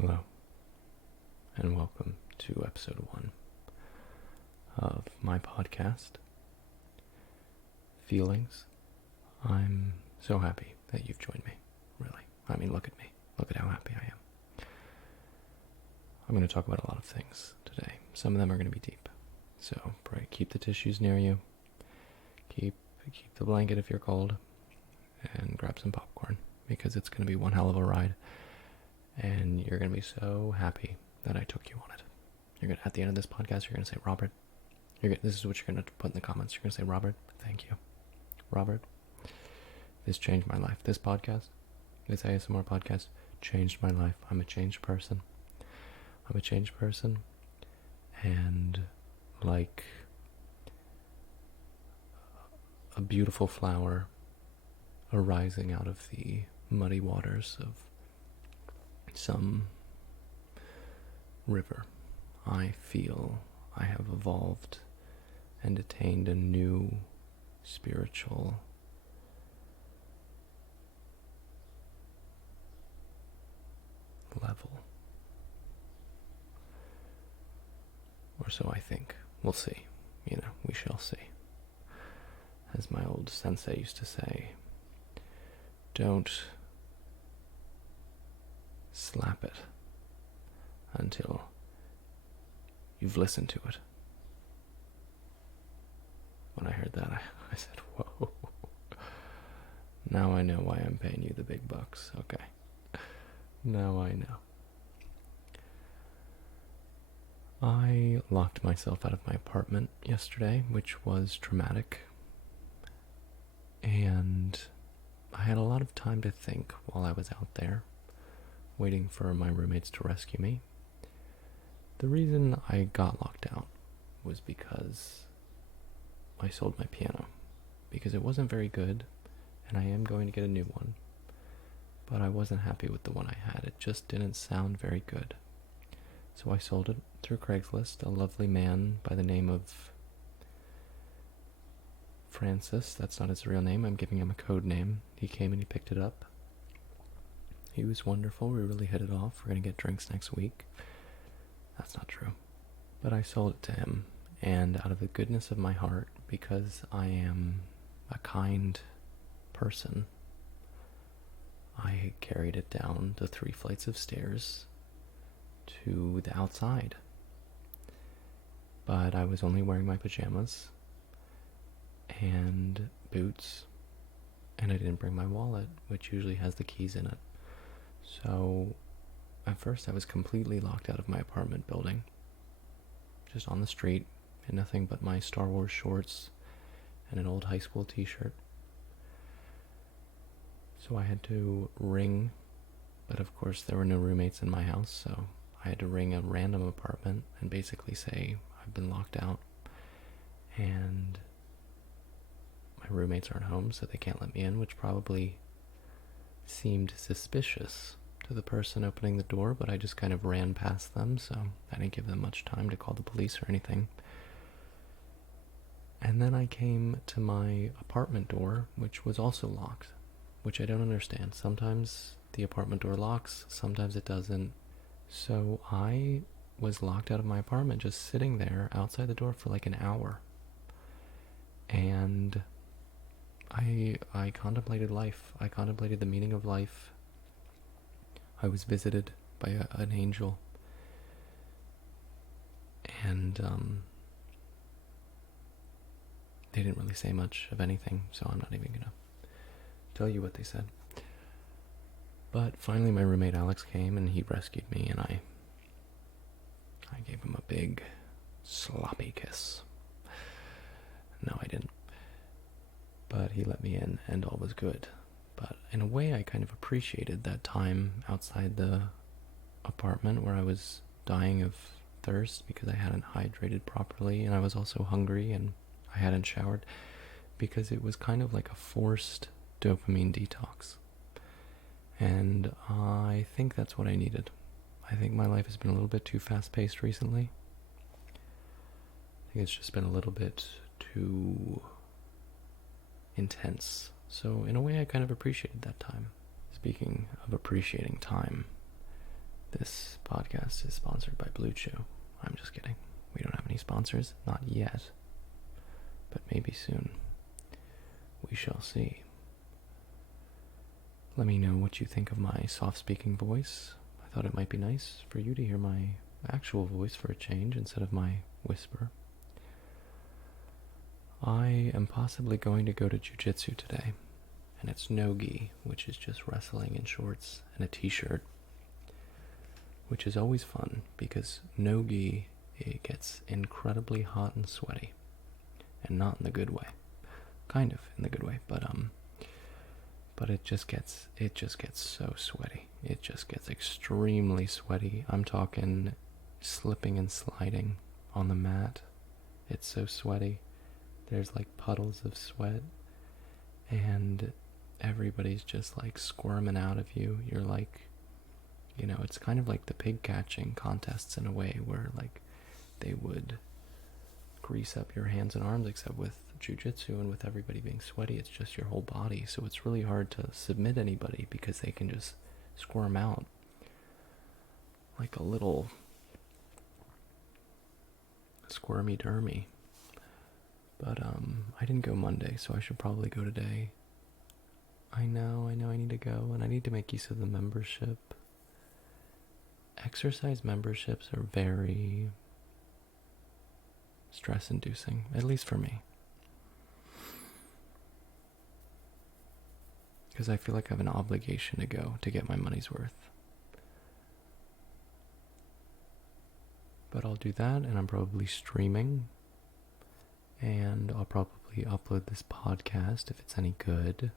Hello, and welcome to episode 1 of my podcast, Feelings. I'm so happy that you've joined me, really. I mean, look at me. Look at how happy I am. I'm going to talk about a lot of things today. Some of them are going to be deep. So, keep the tissues near you. Keep the blanket if you're cold. And grab some popcorn, because it's going to be one hell of a ride. And you're going to be so happy that I took you on it. At the end of this podcast, you're going to say, Robert. This is what you're going to put in the comments. You're going to say, Robert, thank you. Robert, this changed my life. This podcast, this ASMR podcast, changed my life. I'm a changed person. And like a beautiful flower arising out of the muddy waters of some river, I feel I have evolved and attained a new spiritual level. Or so I think. We'll see. We shall see. As my old sensei used to say, don't slap it until you've listened to it. When I heard that, I said, whoa. Now I know why I'm paying you the big bucks. Okay. Now I know. I locked myself out of my apartment yesterday, which was traumatic. And I had a lot of time to think while I was out there, waiting for my roommates to rescue me. The reason I got locked out was because I sold my piano. Because it wasn't very good, and I am going to get a new one. But I wasn't happy with the one I had. It just didn't sound very good. So I sold it through Craigslist. A lovely man by the name of Francis. That's not his real name. I'm giving him a code name. He came and he picked it up. He was wonderful. We really hit it off. We're going to get drinks next week. That's not true. But I sold it to him. And out of the goodness of my heart, because I am a kind person, I carried it down the 3 flights of stairs to the outside. But I was only wearing my pajamas and boots, and I didn't bring my wallet, which usually has the keys in it. So at first I was completely locked out of my apartment building, just on the street, in nothing but my Star Wars shorts and an old high school t-shirt. So I had to ring, but of course there were no roommates in my house, so I had to ring a random apartment and basically say, I've been locked out, and my roommates aren't home, so they can't let me in, which probably seemed suspicious to the person opening the door, but I just kind of ran past them, so I didn't give them much time to call the police or anything. And then I came to my apartment door, which was also locked, which I don't understand. Sometimes the apartment door locks, sometimes it doesn't. So I was locked out of my apartment, just sitting there outside the door for like an hour. And I contemplated life. I contemplated the meaning of life. I was visited by an angel. And they didn't really say much of anything, so I'm not even going to tell you what they said. But finally my roommate Alex came and he rescued me, and I gave him a big sloppy kiss. No, I didn't. But he let me in and all was good. But in a way I kind of appreciated that time outside the apartment where I was dying of thirst because I hadn't hydrated properly, and I was also hungry and I hadn't showered, because it was kind of like a forced dopamine detox. And I think that's what I needed. I think my life has been a little bit too fast-paced recently. I think it's just been a little bit too intense. So in a way I kind of appreciated that time. Speaking of appreciating time, This podcast is sponsored by Blue Chew. I'm just kidding. We don't have any sponsors. Not yet. But maybe soon. We shall see. Let me know what you think of my soft-speaking voice. I thought it might be nice for you to hear my actual voice for a change instead of my whisper. I am possibly going to go to Jiu-jitsu today. And it's no-gi, which is just wrestling in shorts and a t-shirt. Which is always fun, because no-gi, it gets incredibly hot and sweaty. And not in the good way. Kind of in the good way, but it just gets so sweaty. It just gets extremely sweaty. I'm talking slipping and sliding on the mat. It's so sweaty. There's like puddles of sweat, and everybody's just like squirming out of you. You're like, it's kind of like the pig catching contests in a way, where like they would grease up your hands and arms, except with jiu-jitsu and with everybody being sweaty, it's just your whole body. So it's really hard to submit anybody because they can just squirm out like a little squirmy dermy. But I didn't go Monday, so I should probably go today. I know I need to go, and I need to make use of the membership. Exercise memberships are very stress-inducing, at least for me. Because I feel like I have an obligation to go to get my money's worth. But I'll do that, and I'm probably streaming. And I'll probably upload this podcast if it's any good.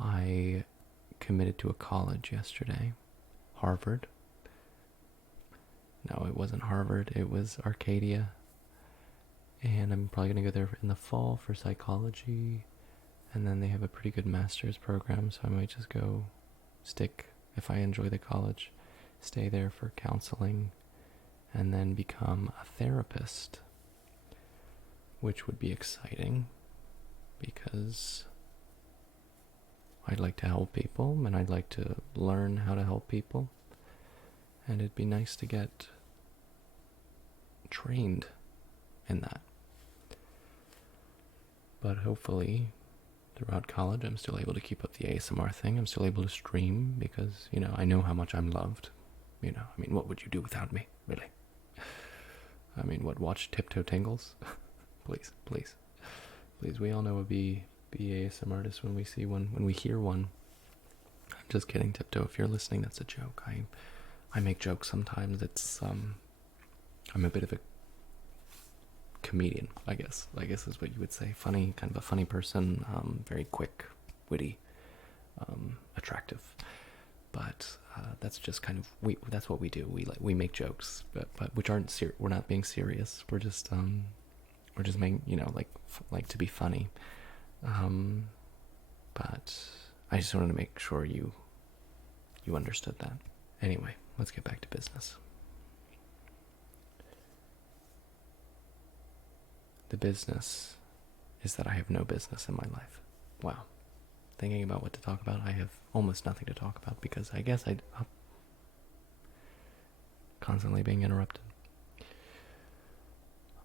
I committed to a college yesterday. Harvard. No, it wasn't Harvard. It was Arcadia. And I'm probably going to go there in the fall for psychology. And then they have a pretty good master's program, so I might just go stick, if I enjoy the college, stay there for counseling, and then become a therapist. Which would be exciting, because I'd like to help people, and I'd like to learn how to help people. And it'd be nice to get trained in that. But hopefully, throughout college, I'm still able to keep up the ASMR thing. I'm still able to stream because, I know how much I'm loved. What would you do without me, really? Watch Tiptoe Tingles? Please. We all know a ASMR artist when we see one, when we hear one. I'm just kidding, Tiptoe. If you're listening, that's a joke. I make jokes sometimes. I'm a bit of a comedian, I guess is what you would say. Funny, kind of a funny person, very quick, witty, attractive. But that's just kind of, that's what we do. We make jokes, but which aren't we're not being serious. We're just making, like to be funny. But I just wanted to make sure you understood that. Anyway, let's get back to business. The business is that I have no business in my life. Wow. Thinking about what to talk about, I have almost nothing to talk about because I guess I'm constantly being interrupted.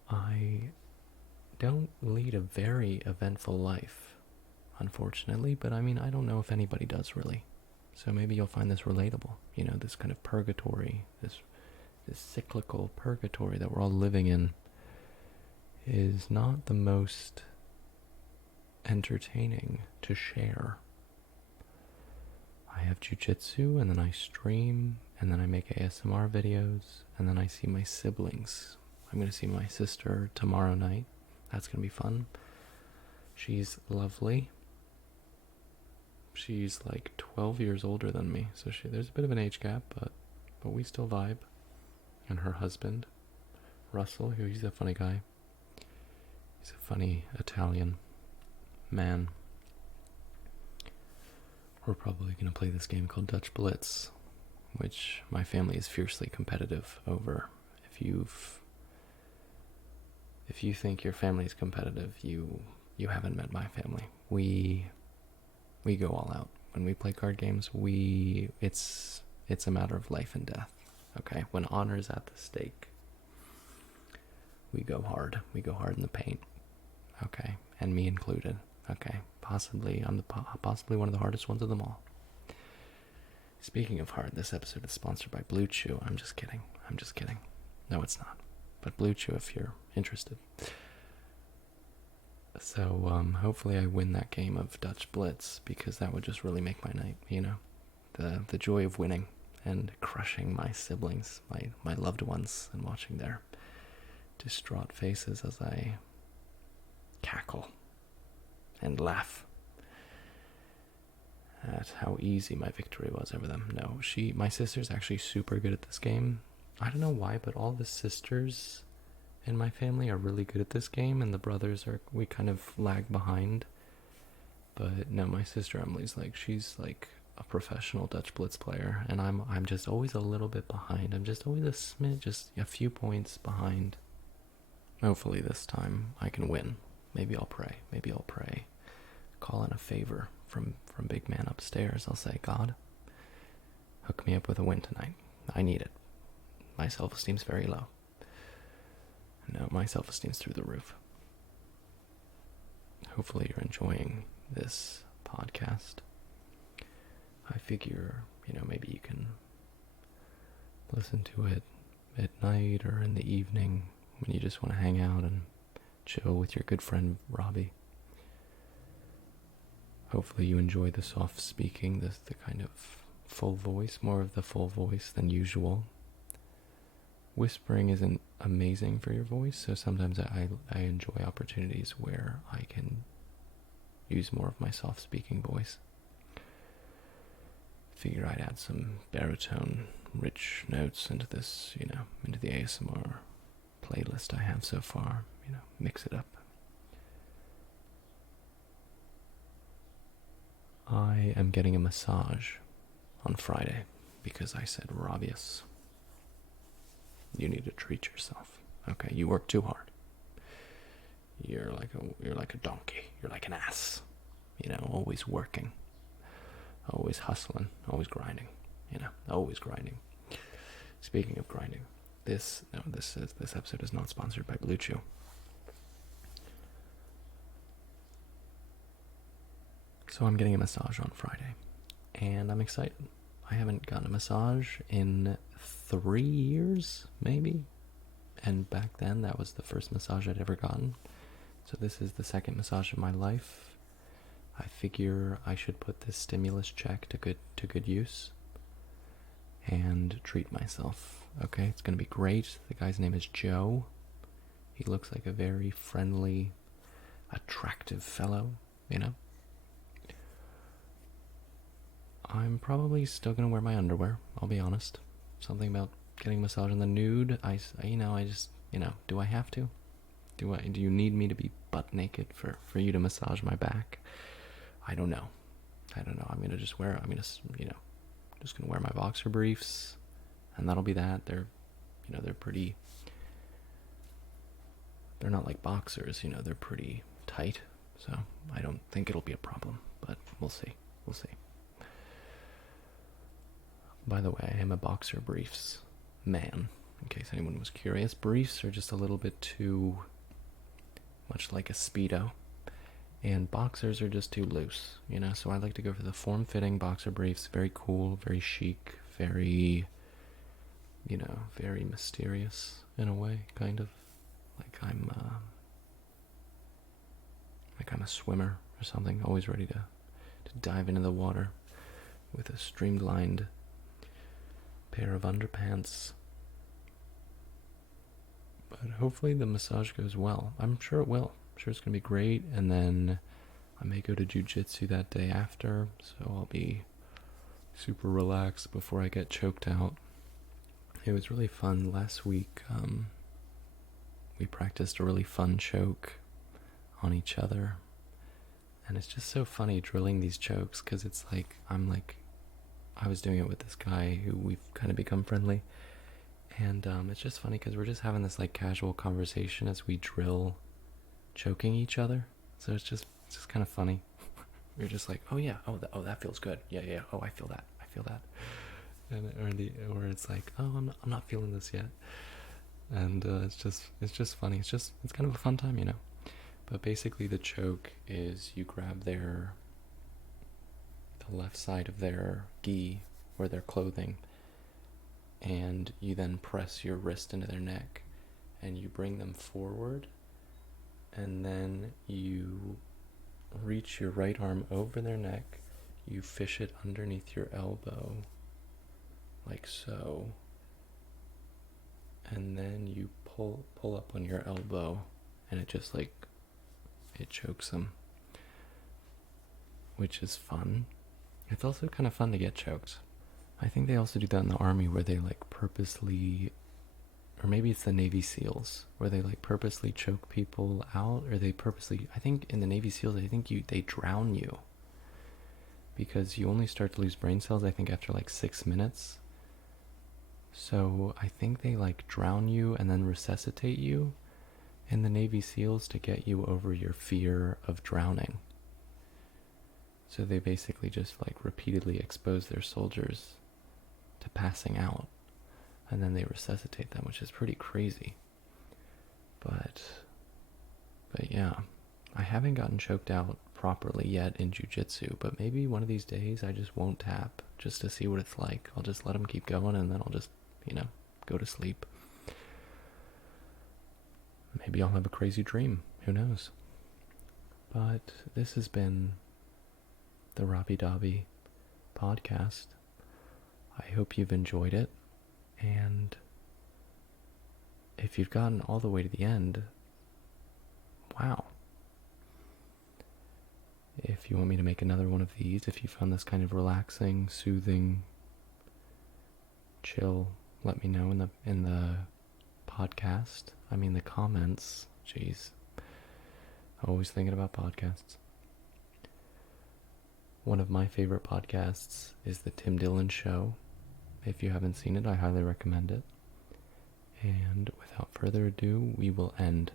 I don't lead a very eventful life, unfortunately, but I don't know if anybody does really. So maybe you'll find this relatable, this kind of purgatory, this cyclical purgatory that we're all living in is not the most entertaining to share. I have jiu-jitsu, and then I stream, and then I make ASMR videos, and then I see my siblings. I'm going to see my sister tomorrow night. That's going to be fun. She's lovely. She's like 12 years older than me, so there's a bit of an age gap, but we still vibe. And her husband, Russell, he's a funny guy. He's a funny Italian man. We're probably going to play this game called Dutch Blitz, which my family is fiercely competitive over. If you think your family is competitive, you haven't met my family. We go all out. When we play card games, it's It's a matter of life and death, okay? When honor is at the stake, we go hard. We go hard in the paint, okay? And me included, okay? Possibly, I'm possibly one of the hardest ones of them all. Speaking of hard, this episode is sponsored by Blue Chew. I'm just kidding. No, it's not. But Blue Chew if you're interested. So, hopefully I win that game of Dutch Blitz, because that would just really make my night, you know? The joy of winning and crushing my siblings, my loved ones, and watching their distraught faces as I cackle and laugh at how easy my victory was over them. No, my sister's actually super good at this game. I don't know why, but all the sisters in my family are really good at this game, and the brothers we kind of lag behind. But no, my sister Emily's she's like a professional Dutch Blitz player, and I'm just always a little bit behind. I'm just always a smidge, just a few points behind. Hopefully this time I can win. Maybe I'll pray. Call in a favor from big man upstairs. I'll say, God, hook me up with a win tonight. I need it. My self-esteem's very low. No, my self-esteem's through the roof. Hopefully you're enjoying this podcast. I figure, maybe you can listen to it at night or in the evening when you just want to hang out and chill with your good friend Robbie. Hopefully you enjoy the soft speaking, the kind of full voice, more of the full voice than usual. Whispering isn't amazing for your voice, so sometimes I enjoy opportunities where I can use more of my soft speaking voice. Figure I'd add some baritone rich notes into this, into the ASMR playlist I have so far, mix it up. I am getting a massage on Friday because I said, Robbius, you need to treat yourself. Okay, you work too hard. You're like a donkey. You're like an ass. Always working, always hustling, always grinding. Always grinding. Speaking of grinding, this episode is not sponsored by Blue Chew. So I'm getting a massage on Friday, and I'm excited. I haven't gotten a massage in 3 years, maybe. And back then, that was the first massage I'd ever gotten. So this is the second massage of my life. I figure I should put this stimulus check to good use and treat myself. Okay, it's going to be great. The guy's name is Joe. He looks like a very friendly, attractive fellow, I'm probably still going to wear my underwear, I'll be honest. Something about getting a massage in the nude, I just, do I have to? Do you need me to be butt naked for you to massage my back? I don't know. I'm going to just wear, just going to wear my boxer briefs, and that'll be that. They're pretty, they're not like boxers, they're pretty tight, so I don't think it'll be a problem, but we'll see. By the way, I am a boxer briefs man, in case anyone was curious. Briefs are just a little bit too much like a Speedo, and boxers are just too loose, so I like to go for the form-fitting boxer briefs. Very cool, very chic, very, very mysterious in a way, kind of. Like I'm a swimmer or something, always ready to dive into the water with a streamlined pair of underpants. But hopefully the massage goes well. I'm sure it will. I'm sure it's going to be great. And then I may go to Jiu-jitsu that day after, so I'll be super relaxed before I get choked out. It was really fun last week. We practiced a really fun choke on each other. And it's just so funny drilling these chokes, because it's I was doing it with this guy who we've kind of become friendly. And it's just funny because we're just having this casual conversation as we drill choking each other. So it's just kind of funny. We're just like, oh yeah, that feels good. Yeah, oh, I feel that. or it's like, oh, I'm not feeling this yet, and it's just funny. It's kind of a fun time, you know. But basically, the choke is you grab the left side of their gi or their clothing, and you then press your wrist into their neck, and you bring them forward, and then you reach your right arm over their neck, you fish it underneath your elbow, like so, and then you pull up on your elbow, and it just like, it chokes them, which is fun. It's also kind of fun to get choked. I think they also do that in the army where they like purposely, or maybe it's the Navy SEALs, where they like purposely choke people out, or they purposely, I think in the Navy SEALs, I think they drown you. Because you only start to lose brain cells, I think, after like 6 minutes. So I think they like drown you and then resuscitate you in the Navy SEALs to get you over your fear of drowning. So they basically just like repeatedly expose their soldiers to passing out, and then they resuscitate them, which is pretty crazy. But yeah, I haven't gotten choked out properly yet in jiu-jitsu, but maybe one of these days I just won't tap just to see what it's like. I'll just let them keep going, and then I'll just, go to sleep. Maybe I'll have a crazy dream. Who knows? But this has been the Robbius Dobbius podcast. I hope you've enjoyed it, and if you've gotten all the way to the end, wow. If you want me to make another one of these, if you found this kind of relaxing, soothing, chill, let me know in the podcast. I mean, the comments. Jeez. Always thinking about podcasts. One of my favorite podcasts is the Tim Dillon Show. If you haven't seen it, I highly recommend it. And without further ado, we will end